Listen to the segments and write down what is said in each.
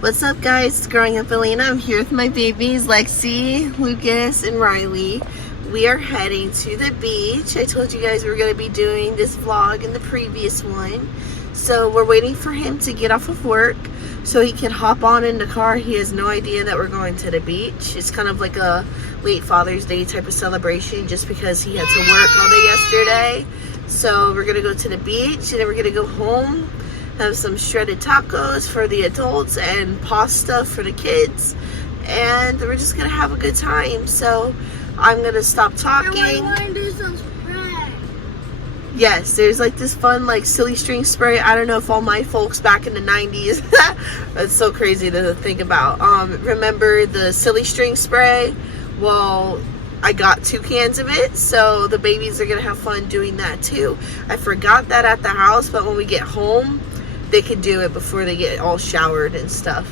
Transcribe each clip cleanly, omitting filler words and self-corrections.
What's up, guys? It's Growing Up Elena. I'm here with my babies, Lexi, Lucas, and Riley. We are heading to the beach. I told you guys we were going to be doing this vlog in the previous one. So we're waiting for him to get off of work so he can hop on in the car. He has no idea that we're going to the beach. It's kind of like a late Father's Day type of celebration just because he had to work all day yesterday. So we're going to go to the beach and then we're going to go home, have some shredded tacos for the adults and pasta for the kids, and we're just gonna have a good time. So I'm gonna stop talking. I want to do some spray. Yes, there's like this fun like silly string spray. I don't know if all my folks back in the 90s that's so crazy to think about, remember the silly string spray. Well, I got 2 cans of it, so the babies are gonna have fun doing that too. I forgot that at the house, but when we get home they can do it before they get all showered and stuff.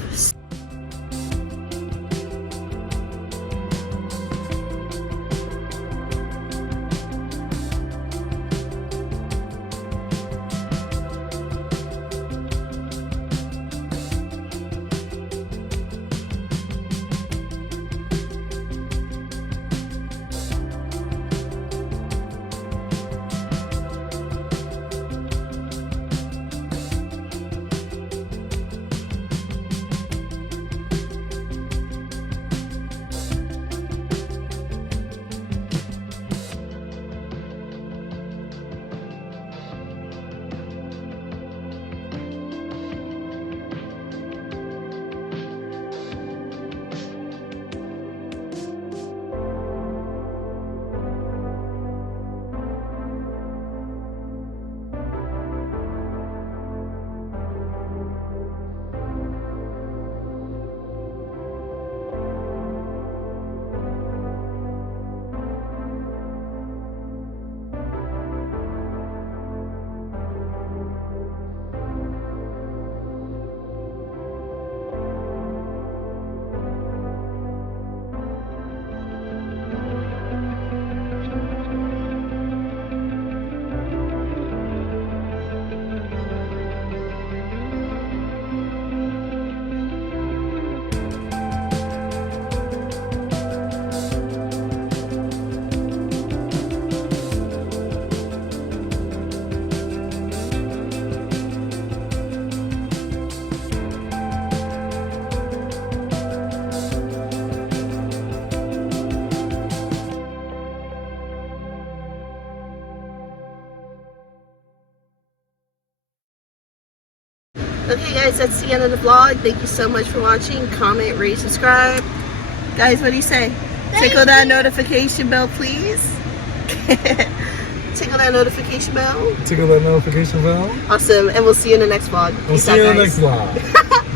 Okay guys, that's the end of the vlog. Thank you so much for watching. Comment, rate, subscribe. Guys, what do you say? Tickle that notification bell, please. Tickle that notification bell. Tickle that notification bell. Awesome, and we'll see you in the next vlog. We'll see you in the next vlog.